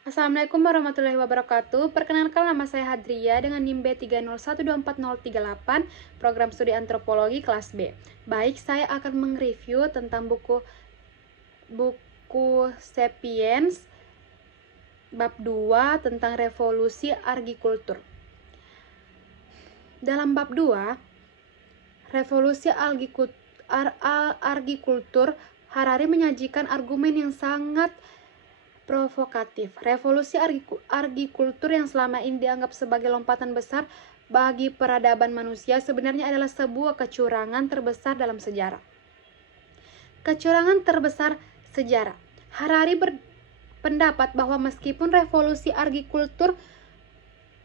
Assalamualaikum warahmatullahi wabarakatuh. Perkenalkan, nama saya Hadria dengan NIM B3012438, program studi antropologi kelas B. Baik, saya akan mereview tentang buku Sapiens bab 2 tentang revolusi argikultur. Dalam bab 2, revolusi argikultur, Harari menyajikan argumen yang sangat provokatif. Revolusi argikultur yang selama ini dianggap sebagai lompatan besar bagi peradaban manusia sebenarnya adalah sebuah kecurangan terbesar dalam sejarah. Kecurangan terbesar sejarah. Harari berpendapat bahwa meskipun revolusi argikultur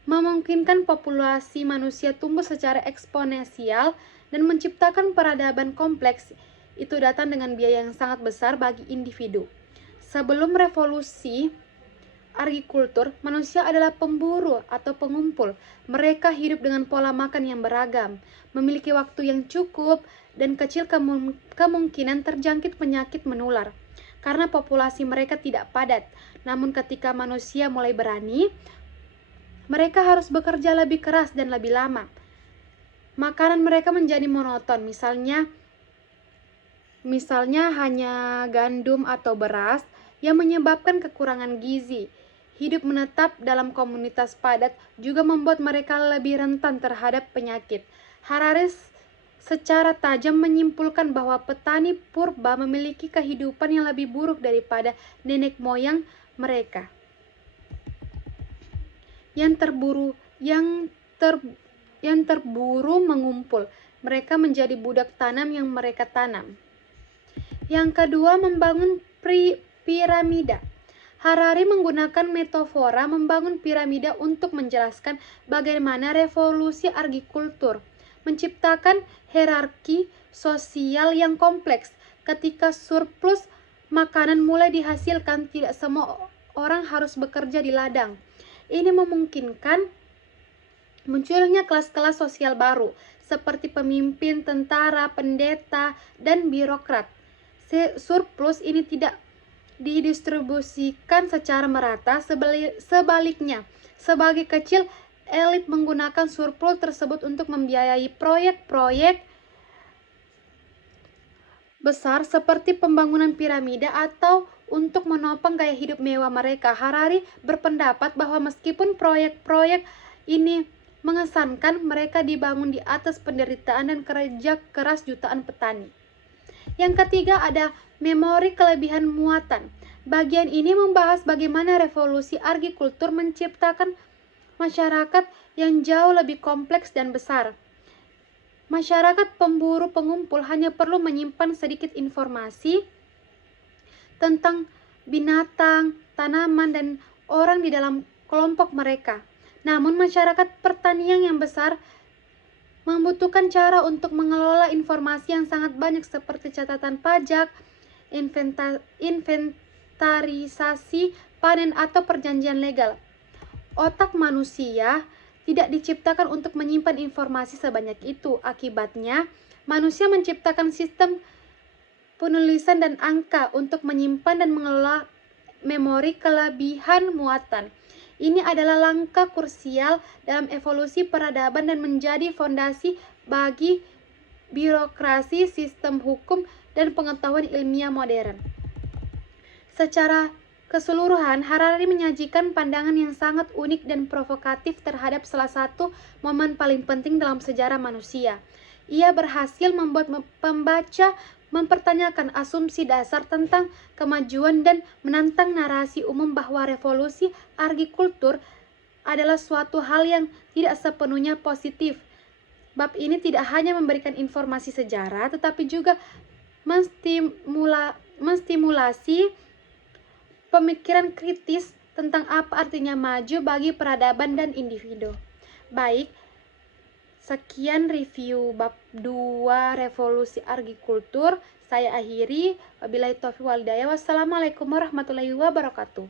memungkinkan populasi manusia tumbuh secara eksponensial dan menciptakan peradaban kompleks, itu datang dengan biaya yang sangat besar bagi individu. Sebelum revolusi argikultur, manusia adalah pemburu atau pengumpul. Mereka hidup dengan pola makan yang beragam, memiliki waktu yang cukup, dan kecil kemungkinan terjangkit penyakit menular, karena populasi mereka tidak padat. Namun ketika manusia mulai berani, mereka harus bekerja lebih keras dan lebih lama. Makanan mereka menjadi monoton, misalnya hanya gandum atau beras, yang menyebabkan kekurangan gizi. Hidup menetap dalam komunitas padat juga membuat mereka lebih rentan terhadap penyakit. Harari secara tajam menyimpulkan bahwa petani purba memiliki kehidupan yang lebih buruk daripada nenek moyang mereka yang terburu mengumpul. Mereka menjadi budak tanam yang mereka tanam. Yang kedua, membangun piramida. Harari menggunakan metafora membangun piramida untuk menjelaskan bagaimana revolusi argikultur menciptakan hierarki sosial yang kompleks. Ketika surplus makanan mulai dihasilkan, tidak semua orang harus bekerja di ladang. Ini memungkinkan munculnya kelas-kelas sosial baru, seperti pemimpin, tentara, pendeta, dan birokrat. Surplus ini tidak didistribusikan secara merata, sebaliknya, sebagai kecil elit menggunakan surplus tersebut untuk membiayai proyek-proyek besar seperti pembangunan piramida atau untuk menopang gaya hidup mewah mereka. Harari berpendapat bahwa meskipun proyek-proyek ini mengesankan, mereka dibangun di atas penderitaan dan kerja keras jutaan petani. Yang ketiga, ada memori kelebihan muatan. Bagian ini membahas bagaimana revolusi argikultur menciptakan masyarakat yang jauh lebih kompleks dan besar. Masyarakat pemburu pengumpul hanya perlu menyimpan sedikit informasi tentang binatang, tanaman, dan orang di dalam kelompok mereka. Namun masyarakat pertanian yang besar membutuhkan cara untuk mengelola informasi yang sangat banyak seperti catatan pajak, inventarisasi, panen, atau perjanjian legal. Otak manusia tidak diciptakan untuk menyimpan informasi sebanyak itu. Akibatnya, manusia menciptakan sistem penulisan dan angka untuk menyimpan dan mengelola memori kelebihan muatan. Ini adalah langkah krusial dalam evolusi peradaban dan menjadi fondasi bagi birokrasi, sistem hukum, dan pengetahuan ilmiah modern. Secara keseluruhan, Harari menyajikan pandangan yang sangat unik dan provokatif terhadap salah satu momen paling penting dalam sejarah manusia. Ia berhasil membuat pembaca mempertanyakan asumsi dasar tentang kemajuan dan menantang narasi umum bahwa revolusi argikultur adalah suatu hal yang tidak sepenuhnya positif. Bab ini tidak hanya memberikan informasi sejarah, tetapi juga menstimulasi pemikiran kritis tentang apa artinya maju bagi peradaban dan individu. Baik, sekian review bab 2 revolusi argikultur. Saya akhiri. Wabillahi taufiq wal hidayah. Wassalamualaikum warahmatullahi wabarakatuh.